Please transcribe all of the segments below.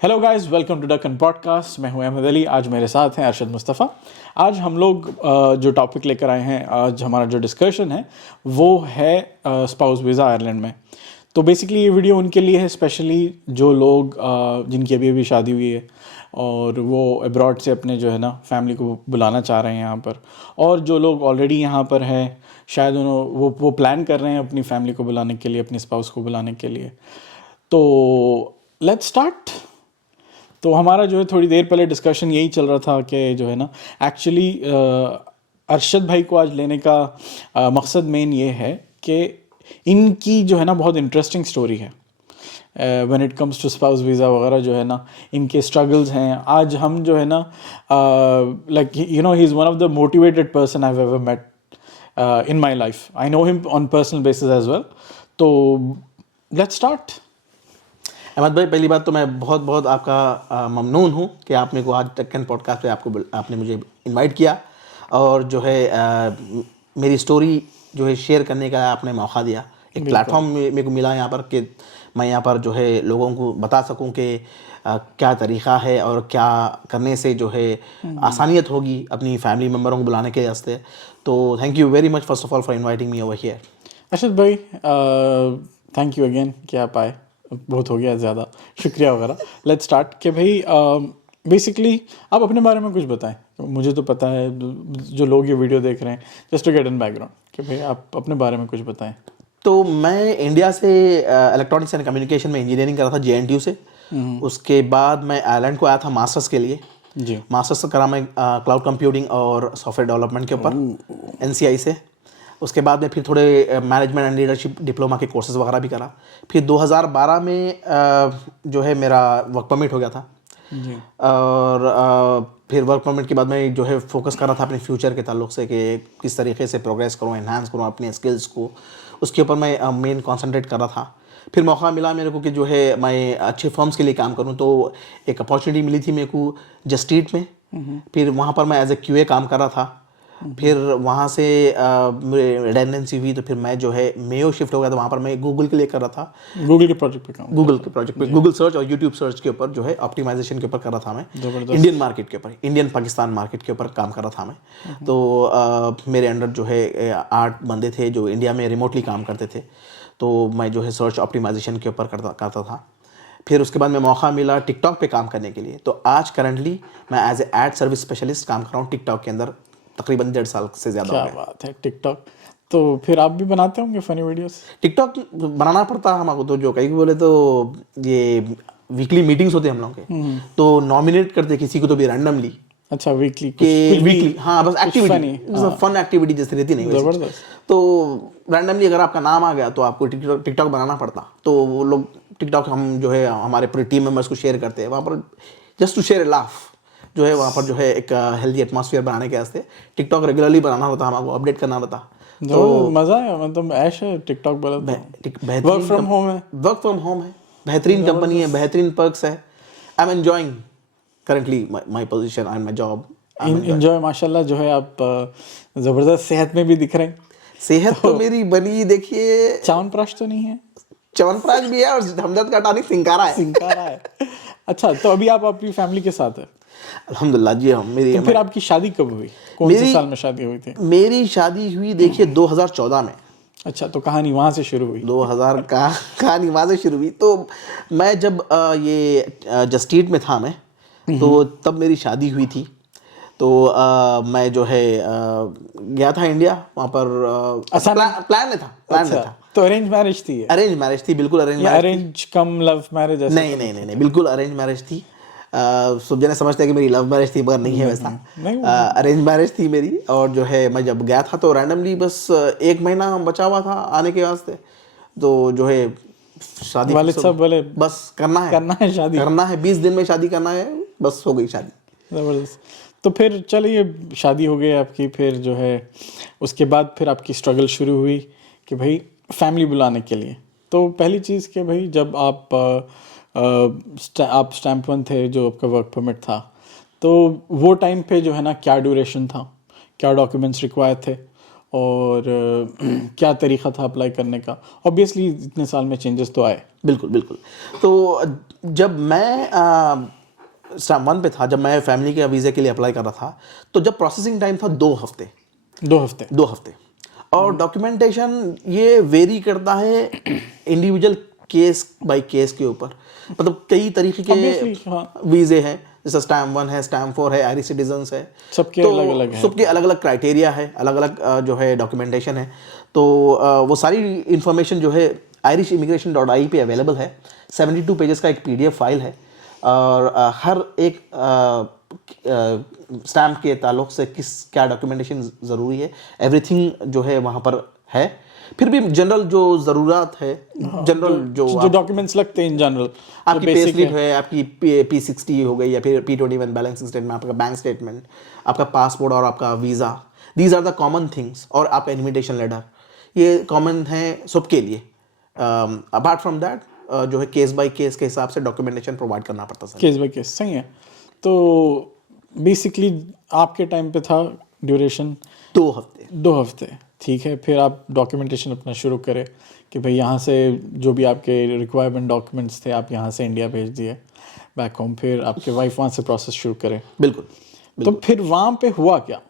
Hello guys, welcome to Deccan podcast. मैं हूं अहमद अली। आज मेरे साथ हैं अरशद मुस्तफ़ा। आज हम लोग जो टॉपिक लेकर आए हैं, आज हमारा जो डिस्कशन है वो है स्पाउस वीज़ा आयरलैंड में। तो बेसिकली ये वीडियो उनके लिए है, स्पेशली जो लोग जिनकी अभी अभी शादी हुई है और वो अब्रॉड से अपने जो है ना फैमिली को बुलाना चाह रहे हैं यहाँ पर, और जो लोग ऑलरेडी यहाँ पर हैं, शायद वो प्लान कर रहे हैं अपनी फैमिली को बुलाने के लिए, अपनी स्पाउस को बुलाने के लिए। तो लेट्स स्टार्ट। तो हमारा जो है थोड़ी देर पहले डिस्कशन यही चल रहा था कि जो है ना एक्चुअली अरशद भाई को आज लेने का मकसद मेन ये है कि इनकी जो है ना बहुत इंटरेस्टिंग स्टोरी है when it comes to spouse visa वगैरह। जो है ना इनके स्ट्रगल्स हैं। आज हम जो है ना like you know he is one of the motivated person I have ever met in my life. I know him on personal basis as well. तो लेट्स स्टार्ट। अहमद भाई, पहली बात तो मैं बहुत बहुत आपका ममनून हूँ कि आप मेरे को आज डक्कन पॉडकास्ट पे आपने मुझे इनवाइट किया और जो है मेरी स्टोरी जो है शेयर करने का आपने मौका दिया। एक प्लेटफॉर्म मेरे को मिला यहाँ पर कि मैं यहाँ पर जो है लोगों को बता सकूँ कि क्या तरीक़ा है और क्या करने से जो है आसानियत होगी अपनी फैमिली मेम्बरों को बुलाने के वास्ते। तो thank you very much first of all for inviting me over here. Arshad भाई, थैंक यू अगेन कि आप आए। बहुत हो गया ज़्यादा, शुक्रिया वगैरह। लेट्स स्टार्ट कि भाई बेसिकली आप अपने बारे में कुछ बताएं। मुझे तो पता है, जो लोग ये वीडियो देख रहे हैं, just to get in background, कि भाई आप अपने बारे में कुछ बताएं। तो मैं इंडिया से इलेक्ट्रॉनिक्स एंड कम्युनिकेशन में इंजीनियरिंग करा था JNTU से। उसके बाद मैं आयरलैंड को आया था मास्टर्स के लिए। जी, मास्टर्स करा मैं क्लाउड कंप्यूटिंग और सॉफ्टवेयर डेवलपमेंट के ऊपर NCI से। उसके बाद में फिर थोड़े मैनेजमेंट एंड लीडरशिप डिप्लोमा के कोर्सेज वगैरह भी करा। फिर 2012 में जो है मेरा वर्क परमिट हो गया था। जी। और फिर वर्क परमिट के बाद मैं जो है फोकस कर रहा था अपने फ्यूचर के ताल्लुक से कि किस तरीके से प्रोग्रेस करूँ, एनहांस करूँ अपने स्किल्स को। उसके ऊपर मैं मेन कॉन्सेंट्रेट कर रहा था। फिर मौका मिला मेरे को कि जो है मैं अच्छे फर्म्स के लिए काम करूँ। तो एक अपॉर्चुनिटी मिली थी मेरे को जस्ट ईट में। फिर वहाँ पर मैं एज ए QA काम कर रहा था। फिर वहाँ से रिडेंडेंसी हुई तो फिर मैं जो है मेयो शिफ्ट हो गया। तो वहाँ पर मैं गूगल के लिए कर रहा था। गूगल के प्रोजेक्ट पे काम। गूगल सर्च और यूट्यूब सर्च के ऊपर जो है ऑप्टिमाइजेशन के ऊपर कर रहा था मैं। इंडियन मार्केट के ऊपर, इंडियन पाकिस्तान मार्केट के ऊपर काम कर रहा था मैं। तो मेरे अंडर जो है 8 बंदे थे जो इंडिया में रिमोटली काम करते थे। तो मैं जो है सर्च ऑप्टिमाइजेशन के ऊपर करता था। फिर उसके बाद में मौका मिला टिकटॉक पे काम करने के लिए। तो आज करंटली मैं as a ad service specialist काम कर रहा हूँ टिकटॉक के अंदर, तकरीबन 1.5 साल से ज़्यादा हो क्या गया। बात है। टिकटॉक तो फिर आप भी बनाते होंगे फनी वीडियोस? टिकटॉक बनाना पड़ता है हमको। तो जो कहीं बोले तो ये वीकली मीटिंग्स होते हैं हम लोग के। तो नॉमिनेट करते किसी को तो भी रैंडमली। अच्छा, वीकली कि वीकली, हाँ, बस एक्टिविटी, फन एक्टिविटी जैसे रहती नहीं वैसे। जबरदस्त। तो रैंडमली अगर आपका नाम आ गया तो आपको टिकटॉक बनाना पड़ता। तो वो लोग टिकटॉक हम जो है हमारे पूरे टीम मेंबर्स को शेयर करते हैं वहाँ पर, just to share a laugh जो है वहाँ पर जो है एक हेल्दी एटमॉस्फेयर बनाने के वास्ते टिकटॉक रेगुलरली बनाना होता है, हमको अपडेट करना होता। तो मज़ा है, मतलब ऐश है टिकटॉक वाला। वर्क फ्रॉम होम है। वर्क फ्रॉम होम है, बेहतरीन कंपनी है, बेहतरीन पर्क्स है। I am enjoying currently my position and my job. Enjoy माशाल्लाह। जो है आप ज़बरदस्त सेहत में भी दिख रहे हैं। सेहत तो मेरी बनी, देखिए, च्यवनप्राश तो नहीं है? च्यवनप्राश भी है और हमदर्द का टॉनिक सिंकारा है। सिंकारा है। अच्छा, तो अभी आप अपनी फैमिली के साथ है? अल्हम्दुलिल्लाह जी। हम मेरी तो फिर आपकी शादी कब हुई? कौन से साल में शादी हुई थी? मेरी शादी हुई देखिए 2014 में। अच्छा, तो कहानी वहाँ से शुरू हुई? 2000 का कहानी वहाँ से शुरू हुई। तो मैं जब ये जस्ट ईट में था मैं, तो तब मेरी शादी हुई थी। तो मैं जो है गया था इंडिया। वहाँ पर प्लान में था। तो अरेंज मैरिज थी? अरेंज मैरिज थी, बिल्कुल अरेंज मैरिज। अरेंज कम लव मैरिज? नहीं, बिल्कुल अरेंज मैरिज थी। सब जने समझते हैं कि मेरी लव मैरिज थी, मगर नहीं है वैसा। अरेंज मैरिज थी मेरी। और जो है मैं जब गया था तो रैंडमली बस 1 महीना बचा हुआ था आने के वास्ते। तो जो है शादी वालिद साहब बोले बस करना है शादी करना है, 20 दिन में शादी करना है, बस हो गई शादी। ज़बरदस्त। तो फिर चलिए, शादी हो गई आपकी। फिर जो है उसके बाद फिर आपकी स्ट्रगल शुरू हुई कि भाई फैमिली बुलाने के लिए। तो पहली चीज़ कि भाई जब आप स्टैम्प 1 थे, जो आपका वर्क परमिट था, तो वो टाइम पे जो है ना क्या ड्यूरेशन था, क्या डॉक्यूमेंट्स रिक्वायर थे, और क्या तरीका था अप्लाई करने का? ऑब्वियसली इतने साल में चेंजेस तो आए। बिल्कुल बिल्कुल। तो जब मैं स्टैम्प 1 पे था, जब मैं फैमिली के वीज़े के लिए अप्लाई कर रहा था, तो जब प्रोसेसिंग टाइम था 2 हफ्ते। 2 हफ्ते? 2 हफ्ते। और डॉक्यूमेंटेशन ये वेरी करता है इंडिविजुअल केस बाय केस के ऊपर। मतलब कई तरीके Obviously, के हाँ। वीज़े हैं, जैसे स्टैम्प 1 है, स्टैम्प 4 है, आयरिश सिटीजन्स है। सबके तो अलग-अलग है। सबके अलग अलग क्राइटेरिया है, अलग अलग जो है डॉक्यूमेंटेशन है। तो वो सारी इंफॉर्मेशन जो है irishimmigration.in पे अवेलेबल है। 72 पेजेस का एक PDF फाइल है, और हर एक स्टैम्प के ताल्लुक से क्या डॉक्यूमेंटेशन ज़रूरी है, एवरीथिंग जो है वहाँ पर है। फिर भी जनरल जो ज़रूरत है, जनरल जो डॉक्यूमेंट्स लगते हैं इन जनरल, आपकी पे स्लिप है, आपकी P60 हो गई, या फिर P21 बैलेंसिंग स्टेटमेंट, आपका बैंक स्टेटमेंट, आपका पासपोर्ट और आपका visa, these are the common things. और आपका इन्विटेशन लेटर, ये कॉमन है सबके लिए। अपार्ट फ्रॉम दैट जो है केस बाय केस के हिसाब से डॉक्यूमेंटेशन प्रोवाइड करना पड़ता है। केस बाय केस, सही है। तो बेसिकली आपके टाइम पे था ड्यूरेशन 2 हफ्ते। 2 हफ्ते, ठीक है। फिर आप डॉक्यूमेंटेशन अपना शुरू करें कि भाई यहाँ से जो भी आपके रिक्वायरमेंट डॉक्यूमेंट्स थे आप यहाँ से इंडिया भेज दिए बैक होम। फिर आपके वाइफ वहाँ से प्रोसेस शुरू करें। बिल्कुल। तो फिर वहाँ पे हुआ क्या?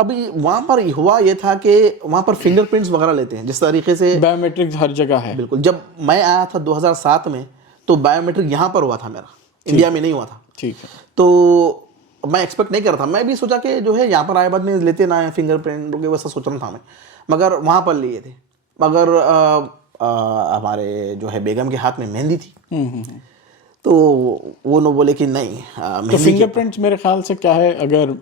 अभी वहाँ पर हुआ ये था कि वहाँ पर फिंगरप्रिंट्स वगैरह लेते हैं, जिस तरीके से बायोमेट्रिक हर जगह है। बिल्कुल। जब मैं आया था 2007 में, तो बायोमेट्रिक यहाँ पर हुआ था मेरा, इंडिया में नहीं हुआ था। ठीक है। तो मैं एक्सपेक्ट नहीं कर रहा था, मैं भी सोचा कि जो है यहाँ पर आए बाद में लेते ना है फिंगरप्रिंट, वैसा सोच रहा था मैं, मगर वहाँ पर लिए थे। मगर हमारे जो है बेगम के हाथ में मेहंदी थी, तो वो लोग बोले कि नहीं तो मेहंदी फिंगरप्रिंट्स मेरे ख्याल से क्या है, अगर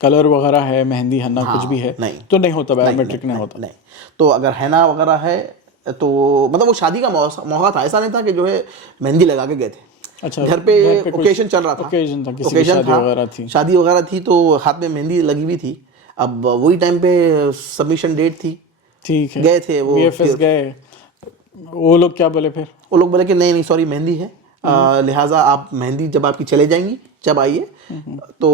कलर वगैरह है, मेहंदी हन्ना कुछ भी है, नहीं, तो नहीं होता, बायोमेट्रिक नहीं होता। नहीं। तो अगर हैना वगैरह है तो मतलब वो शादी का मौका था, ऐसा नहीं था कि जो है मेहंदी लगा के गए थे। अच्छा, घर पे ओकेजन चल रहा था, ओकेजन था, किसी की शादी वगैरह थी, शादी वगैरह थी, तो हाथ में मेहंदी लगी हुई थी। अब वही टाइम पे सबमिशन डेट थी, ठीक है। गए थे वो VFS गए, वो लोग क्या बोले फिर? वो लोग बोले कि नहीं सॉरी मेहंदी है, लिहाजा आप मेहंदी जब आपकी चले जाएंगी जब आइए। तो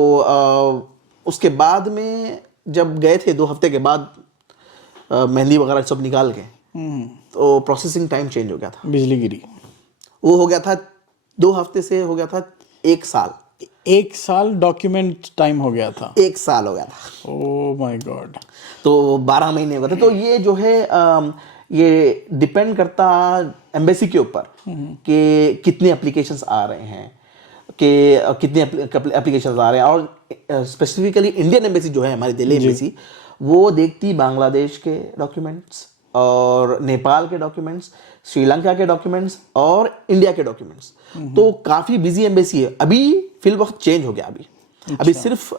उसके बाद में जब गए थे 2 हफ्ते के बाद मेहंदी वगैरह सब निकाल के, तो प्रोसेसिंग टाइम चेंज हो गया था। बिजली गिरी। वो हो गया था 2 हफ्ते से हो गया था 1 साल। 1 साल डॉक्यूमेंट टाइम हो गया था। 1 साल हो गया था। Oh my God. तो 12 महीने हो गए थे। तो ये जो है ये डिपेंड करता एम्बेसी के ऊपर कि कितने एप्लीकेशंस आ रहे हैं, कि कितने एप्लीकेशंस आ रहे हैं। और स्पेसिफिकली इंडियन एम्बेसी जो है हमारी दिल्ली एम्बेसी, वो देखती बांग्लादेश के डॉक्यूमेंट्स और नेपाल के डॉक्यूमेंट्स, श्रीलंका के डॉक्यूमेंट्स और इंडिया के डॉक्यूमेंट्स। तो काफ़ी बिजी एम्बेसी है। अभी फिल वक्त चेंज हो गया। अभी सिर्फ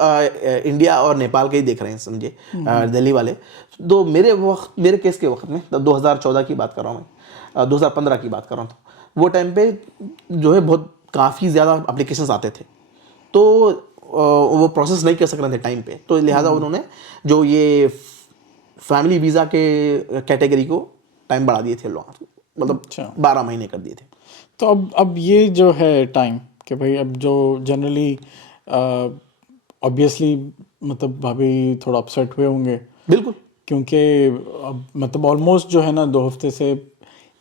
इंडिया और नेपाल के ही देख रहे हैं, समझे, दिल्ली वाले। तो मेरे केस के वक्त में 2014 की बात कर रहा हूँ मैं, 2015 की बात कर रहा हूँ, वो टाइम पे जो है बहुत काफ़ी ज़्यादा एप्लीकेशंस आते थे, तो वो प्रोसेस नहीं कर सक रहे थे टाइम पे। तो लिहाजा उन्होंने जो ये फैमिली वीज़ा के कैटेगरी को टाइम बढ़ा दिए थे लोग, मतलब 12 महीने कर दिए थे। तो अब ये जो है टाइम कि भाई अब जो जनरली ऑब्वियसली मतलब भाभी थोड़ा अपसेट हुए होंगे। बिल्कुल। क्योंकि अब मतलब ऑलमोस्ट जो है ना 2 हफ्ते से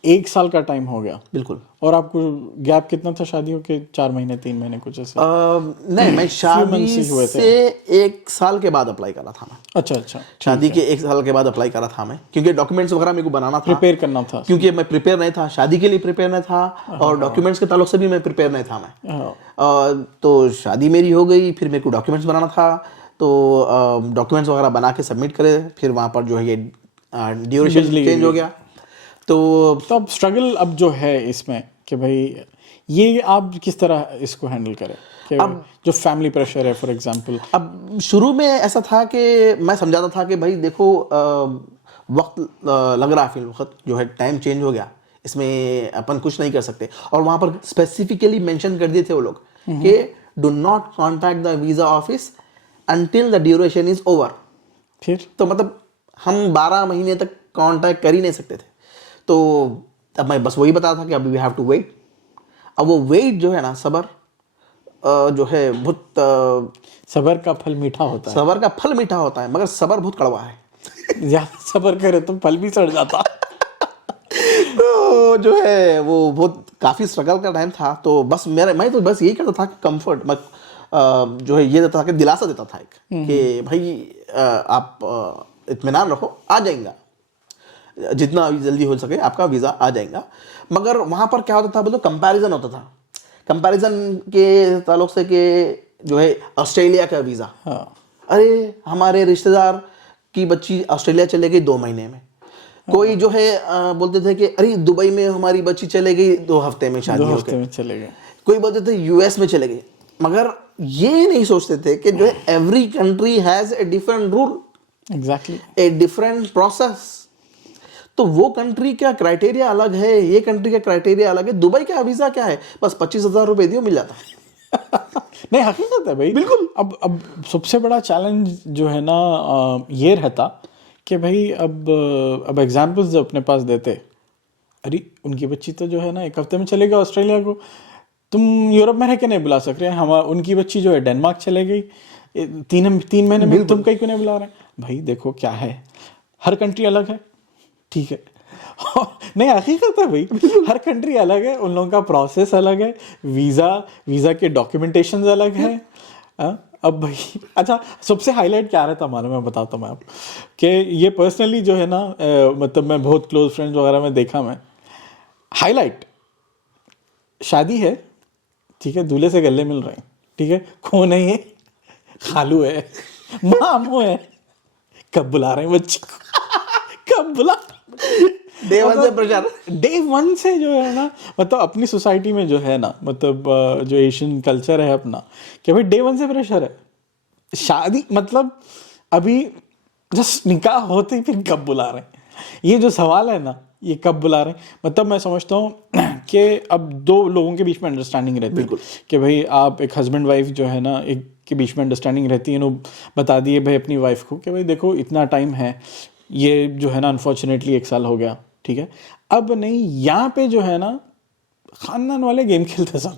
1 साल का टाइम हो गया। बिल्कुल। और आपको गैप कितना था शादियों के? 4 महीने 3 महीने कुछ ऐसे? नहीं, मैं शादी से 1 साल के बाद अप्लाई करा था मैं। अच्छा। शादी के 1 साल के बाद अप्लाई करा था मैं, क्योंकि डॉक्यूमेंट्स वगैरह मेरे को बनाना था, प्रिपेयर करना था। क्योंकि मैं प्रिपेयर नहीं था, शादी के लिए प्रिपेयर नहीं था, और डॉक्यूमेंट्स के ताल्लुक से भी मैं प्रिपेयर नहीं था मैं। तो शादी मेरी हो गई, फिर मेरे को डॉक्यूमेंट्स बनाना था, तो डॉक्यूमेंट्स वगैरह बना के सबमिट करे। फिर वहाँ पर जो है ये ड्यूरेशन चेंज हो गया। तो अब स्ट्रगल अब जो है इसमें कि भाई ये आप किस तरह इसको हैंडल करें कि अब जो फैमिली प्रेशर है फॉर एग्जांपल? अब शुरू में ऐसा था कि मैं समझाता था कि भाई देखो वक्त लग रहा है, फिर वक्त जो है टाइम चेंज हो गया, इसमें अपन कुछ नहीं कर सकते। और वहाँ पर स्पेसिफिकली मेंशन कर दिए थे वो लोग कि do not contact the visa office until the duration is over. फिर तो मतलब हम 12 महीने तक कॉन्टैक्ट कर ही नहीं सकते थे। तो अब मैं बस वही बता था कि अभी वी हैव टू वेट। अब वो वेट जो है ना, सबर जो है बहुत सबर का फल मीठा होता है। सबर का फल मीठा होता है, मगर सबर बहुत कड़वा है। ज्यादा सब्र करे तो फल भी सड़ जाता। तो जो है वो बहुत काफ़ी स्ट्रगल का टाइम था। तो बस मैं तो बस यही करता था कि कंफर्ट जो है ये देता था कि दिलासा देता था एक कि भाई आप इत्मीनान रखो, आ जाएगा, जितना जल्दी हो सके आपका वीज़ा आ जाएगा। मगर वहाँ पर क्या होता था बोलो, कंपैरिजन होता था। कंपैरिजन के ताल्लुक से कि जो है ऑस्ट्रेलिया का वीज़ा, हाँ। अरे हमारे रिश्तेदार की बच्ची ऑस्ट्रेलिया चले गई 2 महीने में। कोई जो है बोलते थे कि अरे दुबई में हमारी बच्ची चले गई 2 हफ्ते में शादी 2 होके। हफ्ते में चले गए। कोई बोलते थे यूएस में चले गए। मगर ये नहीं सोचते थे कि जो है every country has a different rule, exactly. A different process. तो वो कंट्री का क्राइटेरिया अलग है, ये कंट्री का क्राइटेरिया अलग है। दुबई का वीजा क्या है, बस 25,000 रुपए दियो मिल जाता है। नहीं, हकीकत है भाई, बिल्कुल। अब सबसे बड़ा चैलेंज जो है ना ये रहता कि भाई अब एग्जाम्पल्स जो अपने पास देते, अरे उनकी बच्ची तो जो है ना 1 हफ्ते में चले गई ऑस्ट्रेलिया को, तुम यूरोप में रह के नहीं बुला सक रहे हैं। हम उनकी बच्ची जो है डेनमार्क चले गई 3 महीने में, तुम कहीं क्यों नहीं बुला रहे हैं? भाई देखो क्या है, हर कंट्री अलग है, ठीक है। नहीं, हकीकत है भाई, हर कंट्री अलग है, उन लोगों का प्रोसेस अलग है, वीज़ा के डॉक्यूमेंटेशन अलग है। अब भाई अच्छा, सबसे हाईलाइट क्या रहता मालूम है, बताता हूँ मैं आपको कि ये पर्सनली जो है ना मतलब मैं बहुत क्लोज फ्रेंड्स वगैरह में देखा मैं, हाईलाइट शादी है, ठीक है, दूल्हे से गले मिल रहे हैं, ठीक है, कौन है ये, खालू है, मामू है, कब बुला रहे हैं बच्ची को, कब बुला, डे 1 से प्रेशर, डे 1 से जो है ना, मतलब अपनी सोसाइटी में जो है ना, मतलब जो एशियन कल्चर है अपना, कि भाई डे 1 से प्रेशर है शादी, मतलब अभी जस्ट निकाह होते ही फिर कब बुला रहे हैं, ये जो सवाल है ना, ये कब बुला रहे हैं। मतलब मैं समझता हूँ कि अब 2 लोगों के बीच में अंडरस्टैंडिंग रहती है कि भाई आप एक हस्बैंड वाइफ जो है ना, एक के बीच में अंडरस्टैंडिंग रहती है, नो बता दिए भाई अपनी वाइफ को कि भाई देखो इतना टाइम है, ये जो है ना अनफॉर्चुनेटली 1 साल हो गया, ठीक है। अब नहीं, यहाँ पे जो है ना खानदान वाले गेम खेलते सब,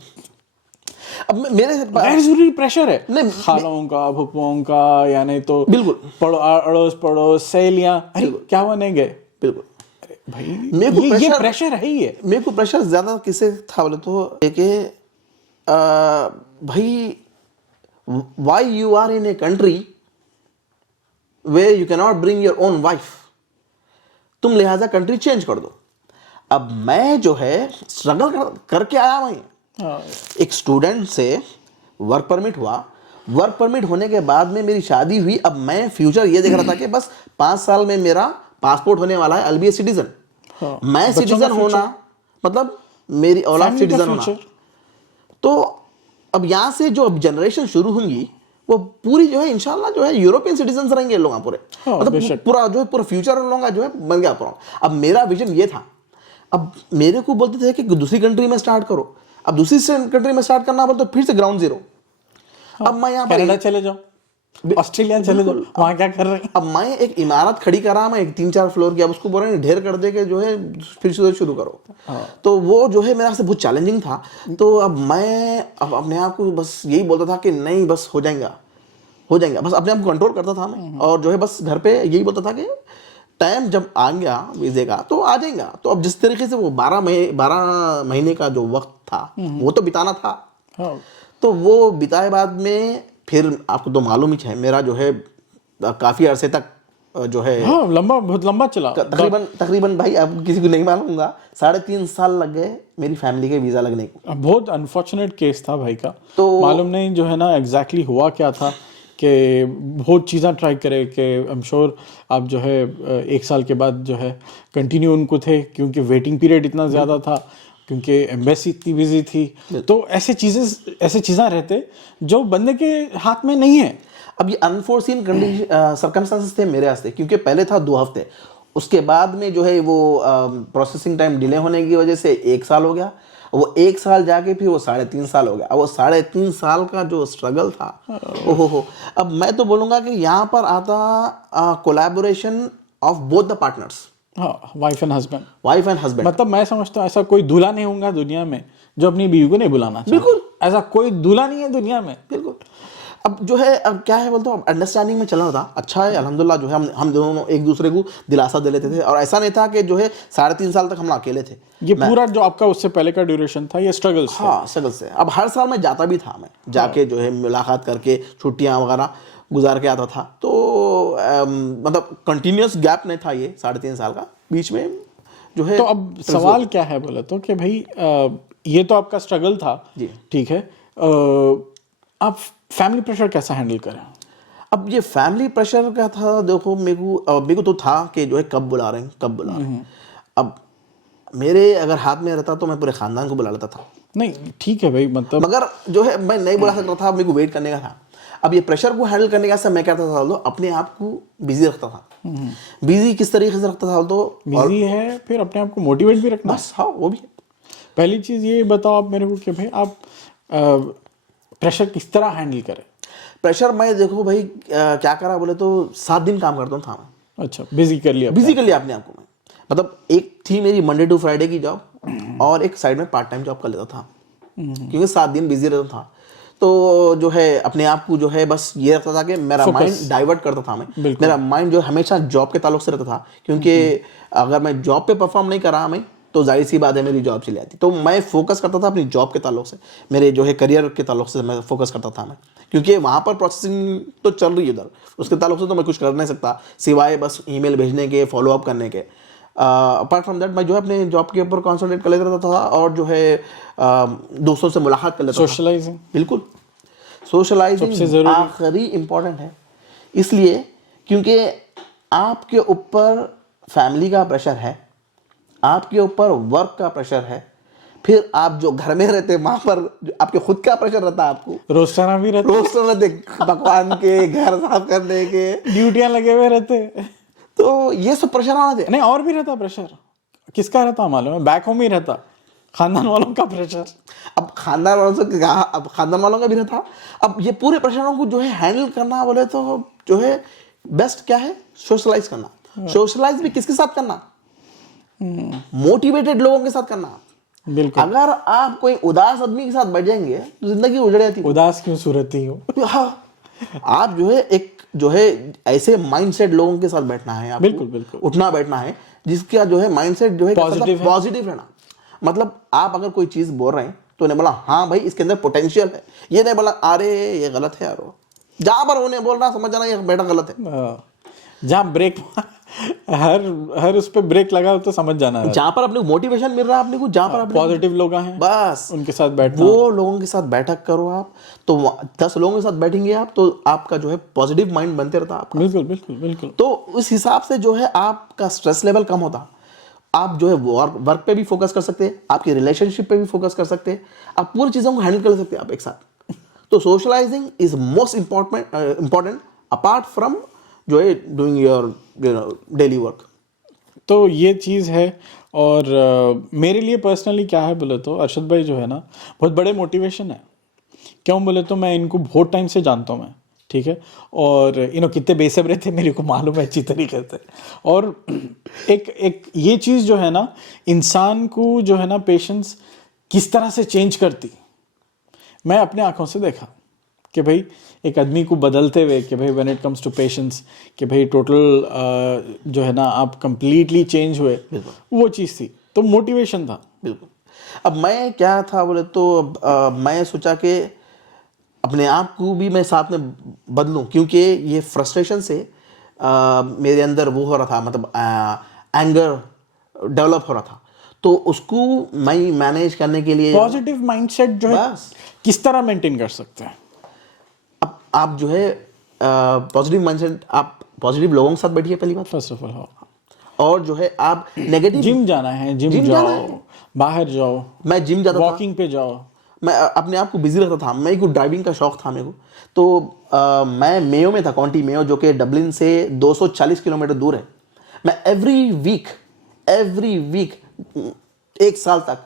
अब मेरे गैर जरूरी प्रेशर है, नहीं, खालों का, फुफुओं का, या नहीं तो बिल्कुल अड़ोस पड़ोस सहेलियां, अरे क्या बने गए, बिल्कुल। अरे भाई ये प्रेशर है ही है। मेरे को प्रेशर ज्यादा किसे था बोले तो कि भाई why you are in a country where you can not bring your own wife, तुम लिहाजा कंट्री चेंज कर दो। अब मैं जो है स्ट्रगल करके आया वहीं, एक स्टूडेंट से वर्क परमिट हुआ, वर्क परमिट होने के बाद में मेरी शादी हुई। अब मैं फ्यूचर ये देख रहा था कि बस 5 साल में मेरा पासपोर्ट होने वाला है, I'll be a citizen। मैं सिटीजन होना मतलब मेरी औलाद सिटीजन होना। तो अब यहाँ से जो अब जनरेशन शुरू होंगी वो पूरी जो है इंशाल्लाह जो है यूरोपियन सिटीजन रहेंगे लोग पूरे, मतलब पूरा जो है पूरा फ्यूचर उन लोगों का जो है बन गया पूरा। अब मेरा विजन ये था, अब मेरे को बोलते थे कि दूसरी कंट्री में स्टार्ट करो। अब दूसरी कंट्री में स्टार्ट करना बोलते तो फिर से ग्राउंड जीरो। अब मैं यहाँ कनाडा चले जाओ, ऑस्ट्रेलिया चले जाओ, वहाँ क्या कर रहे हैं। अब मैं एक इमारत खड़ी करा, मैं एक 3-4 फ्लोर की, अब उसको बोल रहे हैं ढेर कर दे के जो है फिर से शुरू करो। तो वो जो है मेरा से बहुत चैलेंजिंग था। तो अब मैं अपने आप को बस यही बोलता था कि नहीं बस हो जाएगा, बस अपने आप को कंट्रोल करता था मैं। और जो है बस घर पे यही बोलता था कि टाइम जब आ गया वीजे का तो आ जाएगा। तो अब जिस तरीके से वो 12 महीने का जो वक्त था वो तो बिताना था। तो वो बिताए बाद में फिर आपको तो मालूम ही है मेरा जो है काफी अरसे तक जो है बहुत लंबा चला, तकरीबन भाई अब किसी को नहीं मालूंगा 3.5 साल लग गए मेरी फैमिली के वीजा लगने को। बहुत अनफॉर्चुनेट केस था भाई का। तो मालूम नहीं जो है ना एग्जैक्टली हुआ क्या था कि बहुत चीज़ें ट्राई करे कि आई एम श्योर आप जो है 1 साल के बाद जो है कंटिन्यू उनको थे, क्योंकि वेटिंग पीरियड इतना ज़्यादा था, क्योंकि एम्बेसी इतनी बिजी थी। तो ऐसे चीज़ें रहते जो बंदे के हाथ में नहीं है। अब ये अनफोर्सीन सर्कमस्टांसेस थे मेरे वास्ते, क्योंकि पहले था 2 हफ्ते, उसके बाद में जो है वो प्रोसेसिंग टाइम डिले होने की वजह से 1 साल हो गया, वो 1 साल जाके फिर वो 3.5 साल हो गया। अब वो 3.5 साल का जो स्ट्रगल था, ओहो। अब मैं तो बोलूँगा कि यहाँ पर आता collaboration of both the partners, wife and husband. मतलब मैं समझता हूँ ऐसा कोई दूल्हा नहीं होगा दुनिया में जो अपनी बीवी को नहीं बुलाना चाहिए। बिल्कुल, ऐसा कोई दूल्हा नहीं है दुनिया में। बिल्कुल। अब जो है, अब क्या है बोलते हो, अंडरस्टैंडिंग में चलना था, अच्छा है अल्हम्दुलिल्लाह। जो है हम दोनों एक दूसरे को दिलासा दे लेते थे, और ऐसा नहीं था कि जो है 3.5 साल तक हम अकेले थे। ये पूरा जो आपका उससे पहले का ड्यूरेशन था, ये स्ट्रगल्स थे। हाँ, स्ट्रगल से। अब हर साल मैं जाता भी था, मैं जाके जो है मुलाकात करके छुट्टियां वगैरह गुजार के आता था। तो मतलब कंटिन्यूस गैप नहीं था ये 3.5 साल का, बीच में जो है। तो अब सवाल क्या है बोले तो कि भाई ये तो आपका स्ट्रगल था, जी। ठीक है, आप फैमिली प्रेशर कैसा हैंडल करें? अब ये फैमिली प्रेशर का था, देखो मेरे को तो था कि जो है कब बुला रहे हैं, कब बुला रहे हैं। अब मेरे अगर हाथ में रहता तो मैं पूरे खानदान को बुला लेता था, नहीं ठीक है भाई, मतलब मगर जो है मैं नहीं बुला सकता था, मेरे को वेट करने का था। अब ये प्रेशर को हैंडल करने का से मैं क्या करता था, तो अपने आप को बिजी रखता था। बिजी किस तरीके से रखता था, तो बिजी है, फिर अपने आप को मोटिवेट भी रखना। बस हाँ, वो भी है। पहली चीज़ ये बताओ आप मेरे को कि भाई आप प्रेशर किस तरह हैंडल करें? प्रेशर मैं देखो भाई क्या करा बोले तो 7 दिन काम करता था मैं। अच्छा, बिजी कर लिया बिजी कर लिया अपने आप को मैं। मतलब एक थी मेरी मंडे टू फ्राइडे की जॉब, और एक साइड में पार्ट टाइम जॉब कर लेता था, क्योंकि 7 दिन बिजी रहता था। तो जो है अपने आप को जो है बस ये रखता था कि मेरा माइंड डाइवर्ट करता था मैं। मेरा माइंड जो हमेशा जॉब के ताल्लुक से रहता था, क्योंकि अगर मैं जॉब पे परफॉर्म नहीं करा मैं, तो जाहिर सी बात है मेरी जॉब चली जाती। तो मैं फोकस करता था अपनी जॉब के ताल्लुक से, मेरे जो है करियर के ताल्लुक से मैं फोकस करता था मैं, क्योंकि वहाँ पर प्रोसेसिंग तो चल रही है उधर, उसके ताल्लुक से तो मैं कुछ कर नहीं सकता सिवाय बस ईमेल भेजने के, फॉलो अप करने के। अपार्ट फ्रॉम दैट मैं जो है अपने जॉब के ऊपर कॉन्सेंट्रेट कर लेता था, और जो है दोस्तों से मुलाकात कर लेता था। सोशलाइजिंग, बिल्कुल, सोशलाइजिंग आखिरी इम्पोर्टेंट है, इसलिए क्योंकि आपके ऊपर फैमिली का प्रेशर है, आपके ऊपर वर्क का प्रेशर है, फिर आप जो घर में रहते वहां पर जो आपके खुद का प्रेशर रहता है, आपको रोस्टाना भी रहता, रहते पकवान के, घर साफ करने के, ड्यूटियां लगे हुए रहते। तो ये सब प्रेशर आना चाहिए। नहीं, और भी रहता प्रेशर, किसका रहता मालूम है? बैक होम ही रहता, खानदान वालों का प्रेशर। अब खानदान वालों से कहा, अब खानदान वालों का भी रहता। अब ये पूरे प्रेशरों को जो है हैंडल करना बोले तो जो है बेस्ट क्या है, सोशलाइज करना। सोशलाइज भी किसके साथ करना, मोटिवेटेड लोगों के साथ करना। बिल्कुल। अगर आप कोई उदास आदमी के साथ बैठ जाएंगे तो जिंदगी उजड़ जाती है। उदास क्यों सूरती हो? हाँ, आप जो है एक जो है ऐसे माइंडसेट लोगों के साथ बैठना है आपको, बिल्कुल बिल्कुल, उठना बैठना है जिसका जो है माइंडसेट जो है पॉजिटिव रहना। मतलब आप अगर कोई चीज बोल रहे हैं तो नहीं बोला हाँ भाई इसके अंदर पोटेंशियल है, ये नहीं बोला अरे ये गलत है यार, जहां पर उन्हें बोल रहा समझ जाना ये बेटा गलत है। जहाँ ब्रेक हर उस पे ब्रेक लगा तो समझ जाना है, जहां पर अपने को मोटिवेशन मिल रहा है, अपने को जहां पर अपने पॉजिटिव लोग हैं बस उनके साथ बैठना, वो लोगों के साथ बैठक करो आप, तो 10 लोगों के साथ बैठेंगे आप तो आपका जो है पॉजिटिव माइंड बनते रहता है आपका। बिल्कुल बिल्कुल बिल्कुल। तो उस हिसाब से जो है आपका स्ट्रेस लेवल कम होता, आप जो है वर्क पे भी फोकस कर सकते हैं, आपकी रिलेशनशिप पे भी फोकस कर सकते हैं, आप पूरी चीज़ों को हैंडल कर सकते हैं आप एक साथ। तो socialising is most important apart from जो है डूइंग योर डेली वर्क। तो ये चीज़ है। और मेरे लिए पर्सनली क्या है बोले तो अरशद भाई जो है ना बहुत बड़े मोटिवेशन है। क्यों बोले तो मैं इनको बहुत टाइम से जानता हूँ मैं, ठीक है, और कितने बेसब्रे थे मेरे को मालूम है अच्छी तरीके से। और एक ये चीज़ जो है ना इंसान को जो है ना पेशेंस किस तरह से चेंज करती, मैं अपने आंखों से देखा कि भाई एक आदमी को बदलते हुए कि भाई when it comes to patience कि भाई टोटल जो है ना आप कंप्लीटली चेंज हुए, वो चीज़ थी, तो मोटिवेशन था। बिल्कुल। अब मैं क्या था बोले तो मैं सोचा कि अपने आप को भी मैं साथ में बदलूं, क्योंकि ये फ्रस्ट्रेशन से मेरे अंदर वो हो रहा था, मतलब एंगर डेवलप हो रहा था, तो उसको मैं मैनेज करने के लिए पॉजिटिव माइंडसेट जो है किस तरह मेंटेन कर सकते हैं? अब आप जो है पॉजिटिव माइंडसेट, आप पॉजिटिव लोगों के साथ बैठिए पहली बात, फर्स्ट ऑफ ऑल। और जो है आप नेगेटिव, जिम जाना है, जिम जाओ, बाहर जाओ, मैं जिम जाता था, वॉकिंग पे जाओ, मैं अपने आप को बिजी रखता था। मेरे को ड्राइविंग का शौक था मेरे को, तो मैं मेयो में था, काउंटी मेयो, जो कि डबलिन से 240 किलोमीटर दूर है। मैं एवरी वीक 1 साल तक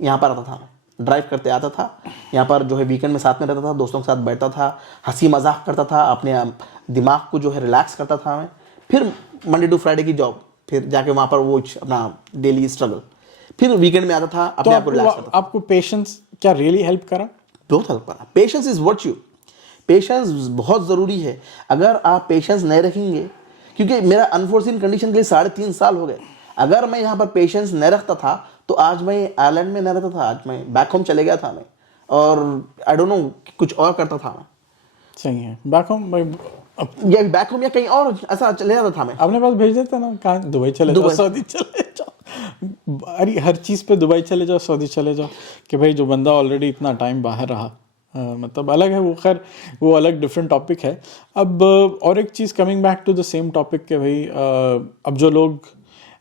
यहाँ पर आता था, मैं ड्राइव करते आता था यहाँ पर, जो है वीकेंड में साथ में रहता था, दोस्तों के साथ बैठता था, हंसी मजाक करता था, अपने दिमाग को जो है रिलैक्स करता था मैं। फिर मंडे टू फ्राइडे की जॉब, फिर जाके वहाँ पर वो अपना डेली स्ट्रगल, फिर वीकेंड में आता था, अपने आप को रिलैक्स करता था। आपको पेशेंस क्या रियली हेल्प करा? बहुत हेल्प करा। Patience is virtue. पेशेंस बहुत ज़रूरी है। अगर आप पेशेंस नहीं रखेंगे, क्योंकि मेरा अनफोर्सिन कंडीशन के लिए 3.5 साल हो गए, अगर मैं यहाँ पर पेशेंस नहीं रखता था तो आज मैं आयरलैंड में नहीं रहता था, आज मैं बैक होम चले गया था मैं, और आई डोंट नो कुछ और करता था मैं। सही है, बैक होम या बैक होम या कहीं और ऐसा चले जाता था मैं। अपने पास भेज देते ना, कहाँ दुबई चले जाओ, सऊदी चले जाओ, अरे हर चीज़ पे दुबई चले जाओ, सऊदी चले जाओ, कि भाई जो बंदा ऑलरेडी इतना टाइम बाहर रहा, मतलब अलग है वो, खैर वो अलग डिफरेंट टॉपिक है। अब और एक चीज़, coming back to the same topic, के भाई अब जो लोग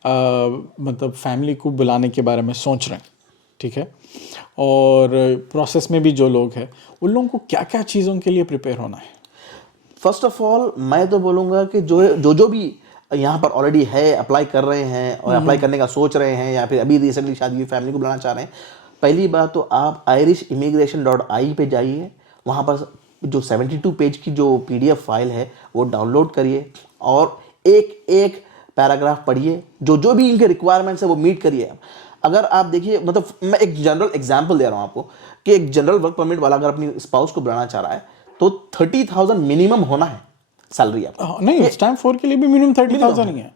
मतलब फैमिली को बुलाने के बारे में सोच रहे हैं, ठीक है, और प्रोसेस में भी जो लोग हैं, उन लोगों को क्या क्या चीज़ों के लिए प्रिपेयर होना है? फर्स्ट ऑफ ऑल मैं तो बोलूँगा कि जो भी यहाँ पर ऑलरेडी है, अप्लाई कर रहे हैं और अप्लाई करने का सोच रहे हैं, या फिर अभी रिसेंटली शादी हुई फैमिली को बुलाना चाह रहे हैं, पहली बात तो आप irishimmigration.in पे जाइए, वहाँ पर जो 72 पेज की जो PDF फाइल है वो डाउनलोड करिए और एक एक पैराग्राफ पढ़िए, जो भी इनके रिक्वायरमेंट्स है वो मीट करिए। अगर आप देखिए, मतलब मैं एक जनरल एग्जांपल दे रहा हूँ आपको कि एक जनरल वर्क परमिट वाला अगर अपनी स्पाउस को बुलाना चाह रहा है तो 30,000 मिनिमम होना है सैलरी आपको। नहीं, स्टैम्प 4 के लिए भी मिनिमम 30,000 ही है।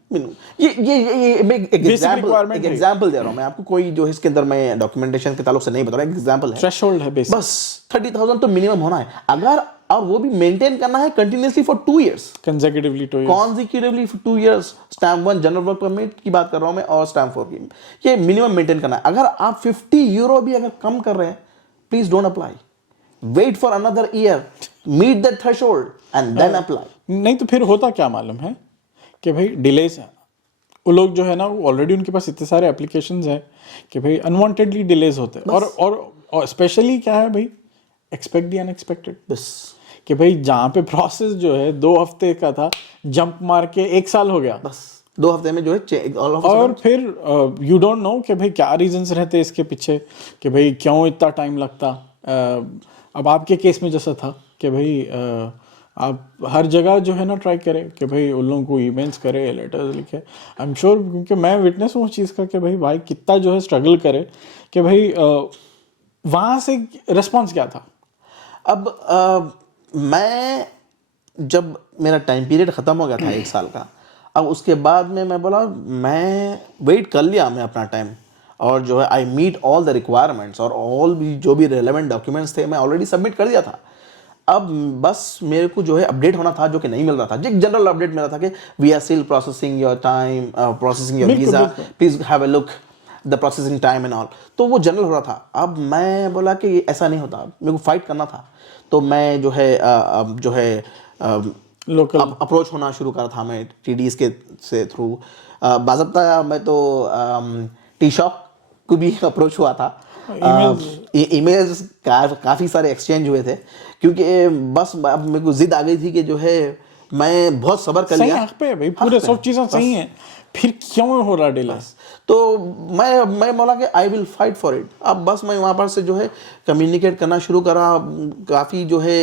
ये मैं एक requirement एग्जांपल दे रहा हूँ मैं आपको, कोई जो इसके अंदर मैं डॉक्यूमेंटेशन के ताल्लुक से नहीं बता रहा, एग्जांपल है, थ्रेशोल्ड है बेसिक, बस 30,000 तो मिनिमम होना है। अगर, और वो भी मेंटेन करना है continuously for 2 years, consecutively 2 consecutively for 2 years. Stamp 1 general work permit की बात कर रहा हूँ मैं, और स्टैम्प 4 की, ये मिनिमम मेंटेन करना है। अगर आप 50 यूरो भी अगर कम कर रहे हैं, please don't apply, wait for another year, meet that threshold and then apply. नहीं तो फिर होता क्या मालूम है कि भाई डिलेज है, वो लोग जो है ना, वो ऑलरेडी उनके पास इतने सारे एप्लीकेशंस हैं कि भाई अनवांटेडली डिलेज होते हैं, और स्पेशली क्या है भाई, एक्सपेक्ट द अनएक्सपेक्टेड, बस कि भाई जहाँ पे प्रोसेस जो है 2 हफ्ते का था, जंप मार के 1 साल हो गया, बस 2 हफ्ते में जो है और फिर यू डोंट नो कि भाई क्या रीजंस रहते इसके पीछे, कि भाई क्यों इतना टाइम लगता। अब आपके केस में जैसा था कि भाई आप हर जगह जो है ना ट्राई करें कि भाई उन लोगों को ईमेल्स करे, लेटर्स लिखे, आई एम श्योर, क्योंकि मैं विटनेस हूँ उस चीज़ का कि भाई कितना जो है स्ट्रगल करे, कि भाई वहाँ से रिस्पॉन्स क्या था। अब मैं, जब मेरा टाइम पीरियड ख़त्म हो गया था 1 साल का, अब उसके बाद में मैं बोला मैं वेट कर लिया मैं अपना टाइम, और जो है I meet all the requirements, और ऑल भी जो भी रेलेवेंट डॉक्यूमेंट्स थे मैं ऑलरेडी सबमिट कर दिया था। अब बस मेरे को जो है अपडेट होना था, जो कि नहीं मिल रहा था। जो जनरल अपडेट मिला था कि we are still processing your time, processing your visa, please have a look the processing time and all, तो वो जनरल हो रहा था। अब मैं बोला कि ऐसा नहीं होता, मेरे को फाइट करना था, तो मैं जो है लोकल अप्रोच होना शुरू करा था मैं TDS के से थ्रू। बाज़ाब्ता मैं तो टी शॉप को भी अप्रोच हुआ था, ईमेल्स काफ़ी सारे एक्सचेंज हुए थे, क्योंकि बस अब मेरे को जिद आ गई थी कि जो है मैं बहुत सब्र कर लिया। सही हक पे है भाई, पूरे सब चीज़ें सही हैं, फिर क्यों हो रहा डिले। तो मैं बोला कि I will fight for it. अब बस मैं वहाँ पर से जो है कम्युनिकेट करना शुरू करा, काफ़ी जो है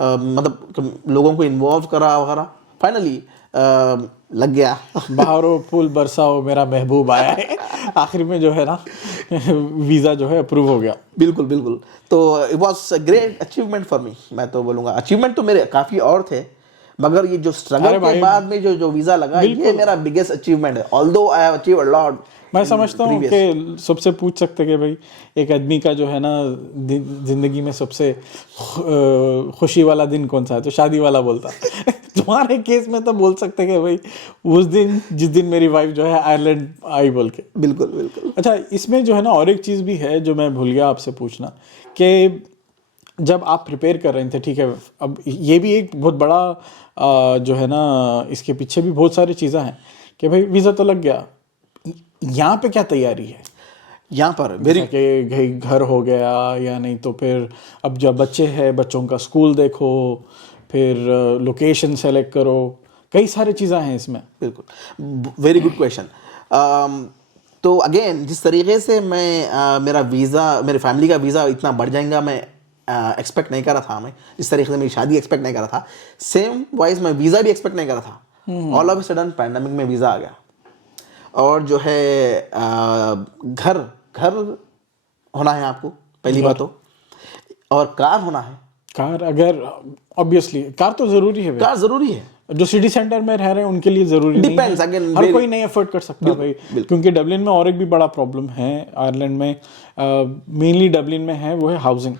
मतलब लोगों को इन्वॉल्व करा वगैरह, फाइनली लग गया। बहारो फूल बरसाओ मेरा महबूब आया है, आखिर में जो है ना वीज़ा जो है अप्रूव हो गया। बिल्कुल बिल्कुल, तो it was a great achievement for me. मैं तो बोलूँगा अचीवमेंट तो मेरे काफ़ी और थे, मगर ये जो स्ट्रगल के बाद में जो वीज़ा लगा, ये मेरा बिगेस्ट अचीवमेंट है। Although I have achieved a lot. मैं समझता हूँ कि सबसे पूछ सकते कि भाई एक आदमी का जो है ना जिंदगी में सबसे खुशी वाला दिन कौन सा है, तो शादी वाला बोलता तुम्हारे केस में तो बोल सकते कि भाई उस दिन जिस दिन मेरी वाइफ जो है आयरलैंड आई बोल के। बिल्कुल बिल्कुल। अच्छा, इसमें जो है ना और एक चीज़ भी है जो मैं भूल गया आपसे पूछना, कि जब आप प्रिपेयर कर रहे थे, ठीक है, अब ये भी एक बहुत बड़ा जो है ना इसके पीछे भी बहुत सारी चीज़ें हैं कि भाई वीज़ा तो लग गया, यहाँ पे क्या तैयारी है? यहाँ पर कि घर हो गया, या नहीं तो फिर अब जब बच्चे हैं, बच्चों का स्कूल देखो, फिर लोकेशन सेलेक्ट करो, कई सारी चीज़ें हैं इसमें। बिल्कुल, वेरी गुड क्वेश्चन। तो अगेन जिस तरीके से मैं मेरा वीज़ा, मेरे फैमिली का वीज़ा इतना बढ़ जाएगा मैं एक्सपेक्ट नहीं कर रहा था। मैं जिस तरीके से मेरी शादी एक्सपेक्ट नहीं कर रहा था, सेम वाइज मैं वीज़ा भी एक्सपेक्ट नहीं कर रहा था। All of a sudden pandemic में वीज़ा आ गया, और जो है घर होना है आपको पहली बात तो, और कार होना है, कार अगर ऑब्वियसली कार तो जरूरी है भाई, कार जरूरी है। जो सिटी सेंटर में रह रहे हैं उनके लिए जरूरी नहीं Depends, है, again, हर very- कोई नहीं अफोर्ड कर सकता भाई, क्योंकि डबलिन में और एक भी बड़ा प्रॉब्लम है आयरलैंड में, मेनली डबलिन में है, वो है हाउसिंग।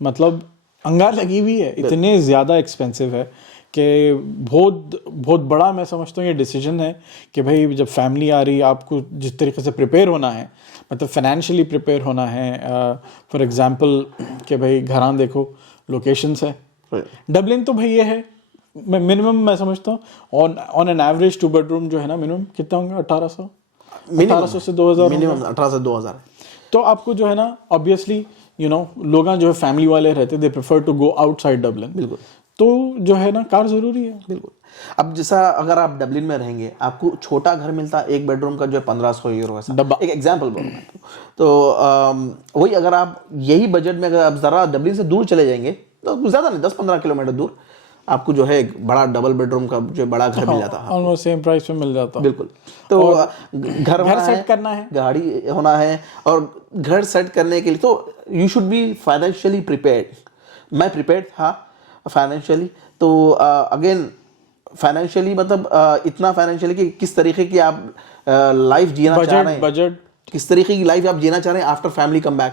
मतलब अंगार लगी हुई है, इतने ज़्यादा एक्सपेंसिव है कि बहुत बहुत बड़ा मैं समझता हूँ ये डिसीजन है कि भाई जब फैमिली आ रही है आपको जिस तरीके से प्रिपेयर होना है, मतलब फाइनेंशियली प्रिपेयर होना है। फॉर एग्जांपल कि भाई घरां देखो, लोकेशंस है, डबलिन तो भाई ये है मिनिमम मैं समझता हूँ ऑन एन एवरेज 2 बेडरूम जो है ना मिनिमम कितना होंगे, 1800 से 2000 मिनिमम 18 से 2000। तो आपको जो है ना ऑब्वियसली लोग जो है फैमिली वाले रहते, they prefer to go outside Dublin. बिल्कुल। तो जो है ना कार जरूरी है। बिल्कुल। अब जैसा अगर आप डबलिन में रहेंगे, आपको छोटा घर मिलता है, एक बेडरूम का जो है 1500 यूरो है, डब्बा। एक एग्जांपल बोल रहा हूं। तो वही अगर आप यही बजट में अगर आप जरा डबलिन से दूर चले जाएंगे, तो ज्यादा नहीं 10-15 किलोमीटर दूर आपको जो है एक बड़ा डबल बेडरूम का जो बड़ा घर मिल जाता है। ऑलमोस्ट सेम प्राइस पे मिल जाता है। बिल्कुल। तो घर सेट करना है, गाड़ी होना है, और घर सेट करने के लिए तो you should be financially prepared. मैं प्रिपेयर्ड था फाइनेंशियली। तो अगेन फाइनेंशियली मतलब इतना फाइनेंशियली कि किस तरीके की आप लाइफ जीना चाह रहे हैं, बजट किस तरीके की लाइफ आप जीना चाह रहे हैं आफ्टर फैमिली कम बैक।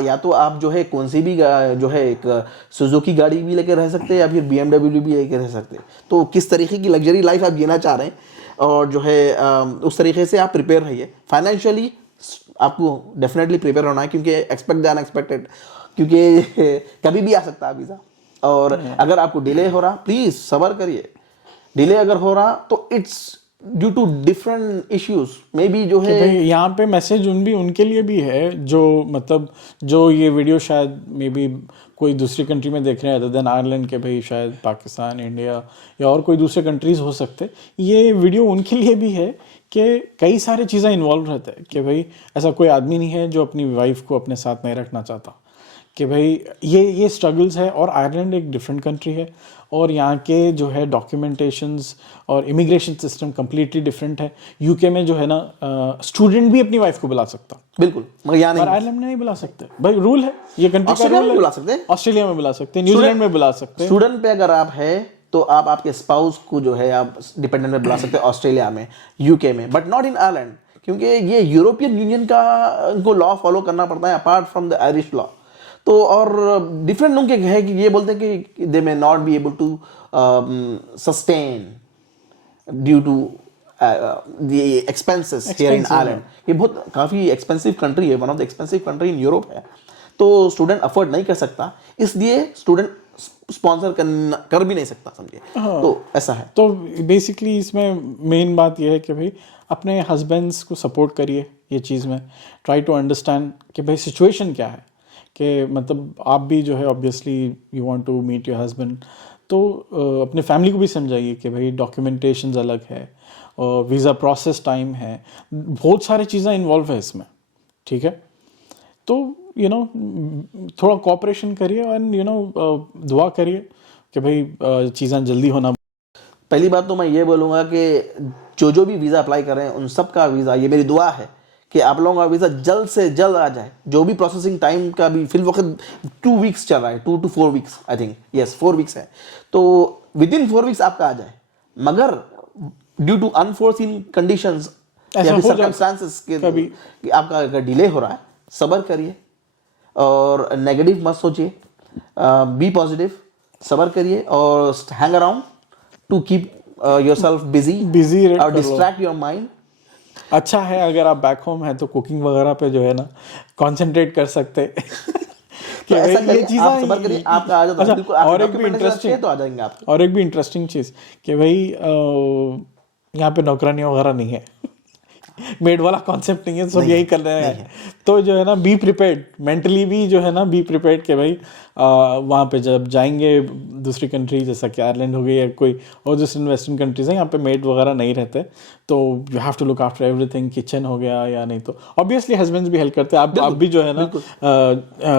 या तो आप जो है कौन सी भी जो है एक सुजुकी गाड़ी भी लेकर रह सकते हैं, या फिर BMW भी लेकर रह सकते हैं। तो किस तरीके की लग्जरी लाइफ आप जीना चाह रहे हैं, और जो है उस तरीके से आप प्रिपेयर रहिए फाइनेंशियली। आपको डेफिनेटली प्रिपेयर होना है, क्योंकि एक्सपेक्ट द अनएक्सपेक्टेड, क्योंकि कभी भी आ सकता है वीज़ा। और अगर आपको डिले हो रहा, प्लीज़ सब्र करिए। डिले अगर हो रहा तो it's due to different issues, may be जो है। भाई यहाँ पे मैसेज उनके लिए भी है जो मतलब जो ये वीडियो शायद मे बी कोई दूसरी कंट्री में देख रहे हैं अदर देन आयरलैंड के, भाई शायद पाकिस्तान, इंडिया या और कोई दूसरे कंट्रीज हो सकते। ये वीडियो उनके लिए भी है कि कई सारी चीज़ें इन्वॉल्व रहते हैं, कि भाई ऐसा कोई आदमी नहीं है जो अपनी वाइफ को अपने साथ नहीं रखना चाहता, कि भाई ये स्ट्रगल्स है। और आयरलैंड एक डिफरेंट कंट्री है, और यहाँ के जो है डॉक्यूमेंटेशंस और इमिग्रेशन सिस्टम कम्प्लीटली डिफरेंट है। यूके में जो है ना स्टूडेंट भी अपनी वाइफ को बुला सकता, बिल्कुल, मगर यहाँ पर नहीं। आयरलैंड में नहीं बुला सकते भाई, रूल है ये कंट्री का ऑस्ट्रेलिया रूल में है। बुला सकते हैं, ऑस्ट्रेलिया में बुला सकते हैं, न्यूजीलैंड में बुला सकते हैं। स्टूडेंट पे अगर आप है तो आप आपके स्पाउस को जो है आप डिपेंडेंट में बुला सकते हैं ऑस्ट्रेलिया में, यूके में, बट नॉट इन आयरलैंड, क्योंकि ये यूरोपियन यूनियन का इनको लॉ फॉलो करना पड़ता है apart from the Irish law. तो और डिफरेंट उनके है कि ये बोलते हैं कि they may not be able to sustain due to the expenses here in Ireland. ये बहुत काफ़ी एक्सपेंसिव कंट्री है, one of the expensive country in Europe है। तो स्टूडेंट अफोर्ड नहीं कर सकता, इसलिए स्टूडेंट स्पॉन्सर कर भी नहीं सकता, समझिए। तो ऐसा है। तो बेसिकली इसमें मेन बात यह है कि भाई अपने हस्बैंड्स को सपोर्ट करिए ये चीज़ में, ट्राई टू अंडरस्टैंड कि भाई सिचुएशन क्या है, कि मतलब आप भी जो है obviously you want to meet your husband, तो अपने फैमिली को भी समझाइए कि भाई डॉक्यूमेंटेशंस अलग है, और वीज़ा प्रोसेस टाइम है, बहुत सारी चीज़ें इन्वॉल्व है इसमें, ठीक है। तो थोड़ा कोऑपरेशन करिए, एंड दुआ करिए कि भाई चीज़ें जल्दी होना। पहली बात तो मैं ये बोलूँगा कि जो भी वीज़ा अप्लाई कर रहे हैं उन सब का वीज़ा, ये मेरी दुआ है कि आप लोगों का वीज़ा जल्द से जल्द आ जाए। जो भी प्रोसेसिंग टाइम का भी फिल वक्त 2 वीक्स चल रहा है, 2 to 4 weeks, I think, yes 4 weeks है, तो विद इन 4 वीक्स आपका आ जाए। मगर ड्यू टू अनफोर्सिन कंडीशंस या फिर सर्कमस्टांसेस कि आपका अगर डिले हो रहा है, सब्र करिए और नेगेटिव मत सोचिए, बी पॉजिटिव, सब्र करिए और hang around two keep yourself busy और डिस्ट्रैक्ट योर माइंड। अच्छा है अगर आप बैक होम है तो कुकिंग वगैरह पे जो है ना कंसंट्रेट कर सकते तो ऐसा करिए, आप सब्र करिए, आपका आ जाता है। बिल्कुल, और एक भी इंटरेस्टिंग तो आ जाएंगे आप। और एक भी इंटरेस्टिंग चीज़ कि भाई यहाँ पे नौकरानी वगैरह नहीं है, मेड वाला कॉन्सेप्ट नहीं है, सब यही कर रहे हैं। तो जो है ना बी प्रिपेयर्ड, मेंटली भी जो है ना बी प्रिपेयर्ड कि भाई वहाँ पे जब जाएंगे दूसरी कंट्री जैसा कि आयरलैंड हो गई या कोई और दूसरी वेस्टर्न कंट्रीज हैं, यहाँ पे मेड वगैरह नहीं रहते, तो you have to look after everything, kitchen हो गया या नहीं तो ऑब्वियसली हस्बैंड्स भी हेल्प करते हैं। आप भी जो है ना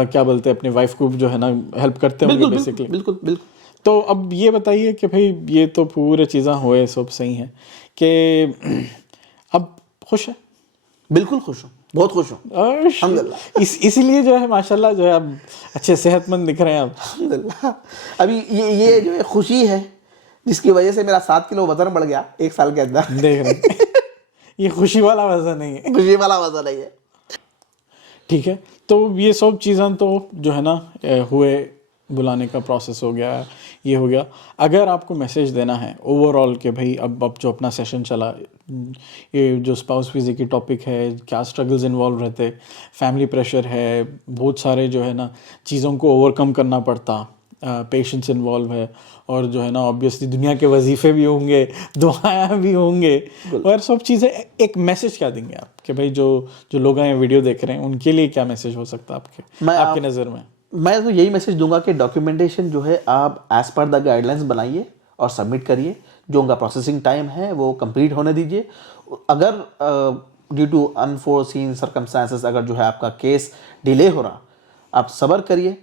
क्या बोलते हैं अपनी वाइफ को जो है ना हेल्प करते होंगे बेसिकली। बिल्कुल बिल्कुल। तो अब ये बताइए कि भाई ये तो पूरे चीज़ें हुए, सब सही हैं कि अब खुश है? बिल्कुल खुश हूँ। बहुत खुश हूँ और अल्हम्दुलिल्लाह। इसीलिए जो है माशाल्लाह जो है आप अच्छे सेहतमंद दिख रहे हैं आप। अल्हम्दुलिल्लाह। अभी ये जो है खुशी है जिसकी वजह से मेरा 7 किलो वजन बढ़ गया 1 साल के अंदर। देख रहे हैं ये खुशी वाला वजन नहीं है। खुशी वाला वजन नहीं है। ठीक है, तो ये सब चीज़ें तो जो है ना हुए, बुलाने का प्रोसेस हो गया, ये हो गया। अगर आपको मैसेज देना है ओवरऑल कि भाई अब जो अपना सेशन चला, ये जो स्पाउस वीज़े की टॉपिक है, क्या स्ट्रगल्स इन्वॉल्व रहते, फैमिली प्रेशर है, बहुत सारे जो है ना चीज़ों को ओवरकम करना पड़ता, पेशेंस इन्वॉल्व है, और जो है ना ऑब्वियसली दुनिया के वजीफ़े भी होंगे, दुआएं भी होंगे, और सब चीज़ें। एक मैसेज क्या देंगे आप कि भाई जो लोग हैं वीडियो देख रहे हैं उनके लिए क्या मैसेज हो सकता है आपकी नज़र में? मैं तो यही मैसेज दूंगा कि डॉक्यूमेंटेशन जो है आप एज पर द गाइडलाइंस बनाइए और सबमिट करिए। जो उनका प्रोसेसिंग टाइम है वो कंप्लीट होने दीजिए। अगर ड्यू टू अनफोर्सीन सर्कमस्टांसेस अगर जो है आपका केस डिले हो रहा, आप सब्र करिए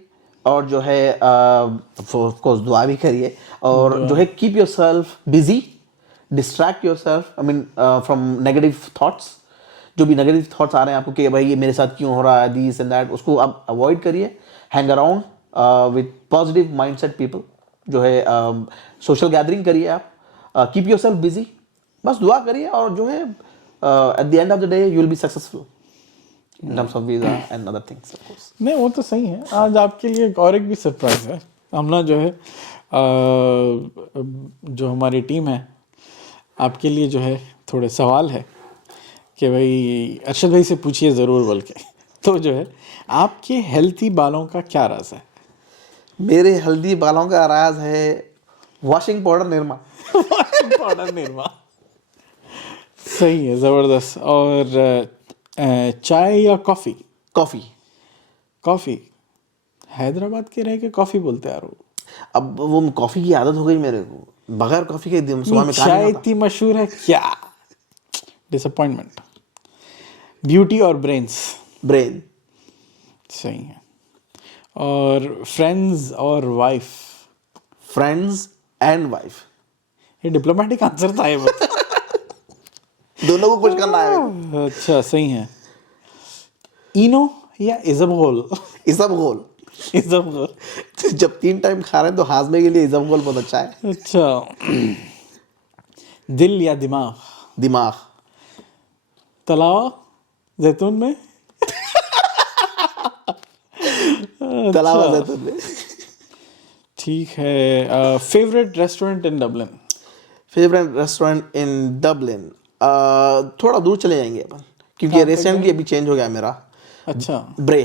और जो है ऑफ कोर्स दुआ भी करिए, और जो है keep yourself busy, distract yourself I mean from negative thoughts. जो भी नेगेटिव थॉट्स आ रहे हैं आपको कि भाई ये मेरे साथ क्यों हो रहा है, दिस एंड दैट, उसको आप अवॉइड करिए। Hang around with positive mindset people, जो है सोशल गैदरिंग करिए आप, कीप योरसेल्फ बिजी, बस दुआ करिए, और जो है at the end of the day you will be successful in terms of visa and other things of course. नहीं, वो तो सही है। आज आपके लिए एक और भी सरप्राइज है। हम ना जो है जो हमारी टीम है आपके लिए जो है थोड़े सवाल है कि भाई अरशद भाई से पूछिए ज़रूर बोल के। तो जो है आपके हेल्थी बालों का क्या राज है? मेरे हेल्दी बालों का राज है washing powder Nirma. Washing powder Nirma, सही है, ज़बरदस्त। और चाय या कॉफ़ी? कॉफ़ी। कॉफ़ी। हैदराबाद के रह के कॉफ़ी बोलते यार वो। अब वो कॉफ़ी की आदत हो गई मेरे को, बगैर कॉफ़ी के दिन सुबह में चाय इतनी मशहूर है क्या? डिसअपॉइंटमेंट। ब्यूटी और ब्रेन्स? ब्रेन। सही है। और फ्रेंड्स और वाइफ? Friends and wife. ये डिप्लोमेटिक आंसर था ये बता। दोनों को कुछ करना है। अच्छा, सही है। इनो या इज़बगोल? इसबगोल। इज़बगोल। जब 3 टाइम खा रहे हैं तो हाजमे के लिए इसबगोल बहुत अच्छा है। अच्छा। दिल या दिमाग? दिमाग। तलावा जैतून में? तलावा जैतून में। ठीक है। Favourite restaurant in Dublin? Favourite restaurant in Dublin थोड़ा दूर चले जाएंगे अपन, क्योंकि रिसेंटली अभी चेंज हो गया मेरा। अच्छा। ब्रे।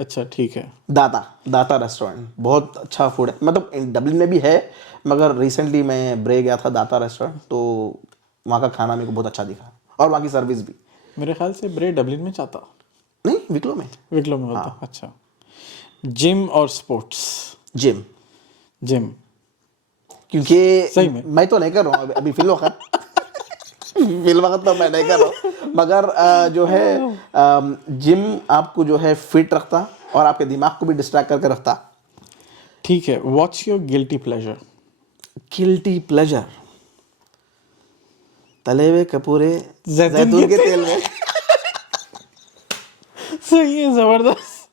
अच्छा, ठीक है। दाता रेस्टोरेंट बहुत अच्छा फूड है, मतलब डबलिन में भी है, मगर रिसेंटली मैं ब्रे गया था दाता रेस्टोरेंट, तो वहाँ का खाना मेरे को बहुत अच्छा दिखा, और वहाँ की सर्विस भी। मेरे ख्याल से ब्रे डबलिन में चाहता, नहीं विक्लो में होता। हाँ। अच्छा। जिम और स्पोर्ट्स? जिम। क्योंकि सही में मैं तो नहीं कर रहा हूँ अभी फिल वक्त तो मैं नहीं कर रहा हूँ, मगर जो है जिम आपको जो है फिट रखता और आपके दिमाग को भी डिस्ट्रैक्ट करके रखता। ठीक है। What's your guilty pleasure? Guilty pleasure तले हुए कपूरे जैतून के तेल में। सही है, जबरदस्त।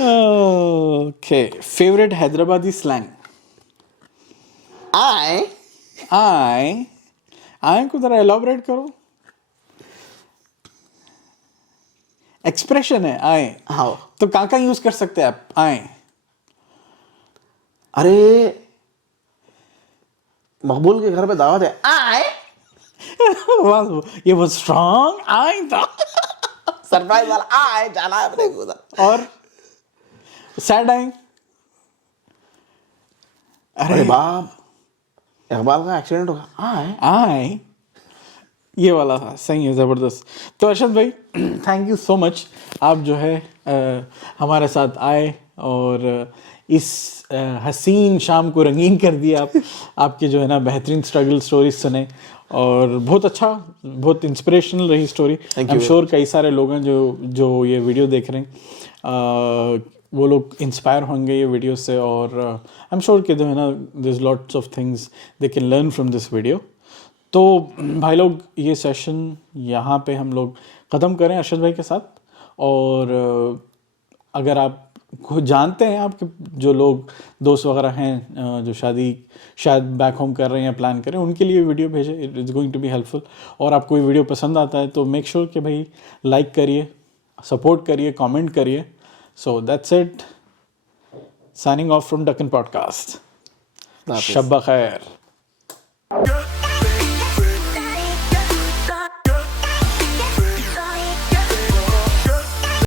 ओके। Favourite Hyderabadi slang? आए को जरा एलॉबरेट करो। एक्सप्रेशन है आए। हाँ, तो कहाँ यूज कर सकते हैं आप आए? अरे मकबूल के घर पे दावत है, आए। ये बहुत स्ट्रॉन्ग आए था। सरप्राइज वाला आए, जाना है अपने को उधर। और सैड आए? अरे बाप, इकबाल का एक्सीडेंट होगा, आए। ये वाला था, सही है, ज़बरदस्त। तो अरशद भाई थैंक यू सो मच, आप जो है हमारे साथ आए और इस हसीन शाम को रंगीन कर दिया। आपके जो है ना बेहतरीन स्ट्रगल स्टोरीज सुने, और बहुत अच्छा, बहुत इंस्पिरेशनल रही स्टोरी। आई एम श्योर कई सारे लोग हैं जो ये वीडियो देख रहे हैं, वो लोग इंस्पायर होंगे ये वीडियो से, और आई एम श्योर कि जो है ना there is lots of things they can learn from this video. तो भाई लोग, ये सेशन यहाँ पे हम लोग ख़त्म करें अरशद भाई के साथ। और अगर आप खुद जानते हैं आपके जो लोग दोस्त वगैरह हैं जो शायद बैक होम कर रहे हैं या प्लान कर रहे हैं, उनके लिए वीडियो भेजें, it is going to be helpful. और आपको ये वीडियो पसंद आता है तो मेक श्योर कि भाई लाइक करिए, सपोर्ट करिए, कमेंट करिए। So that's it, signing off from Deccan podcast. शब्बा खैर।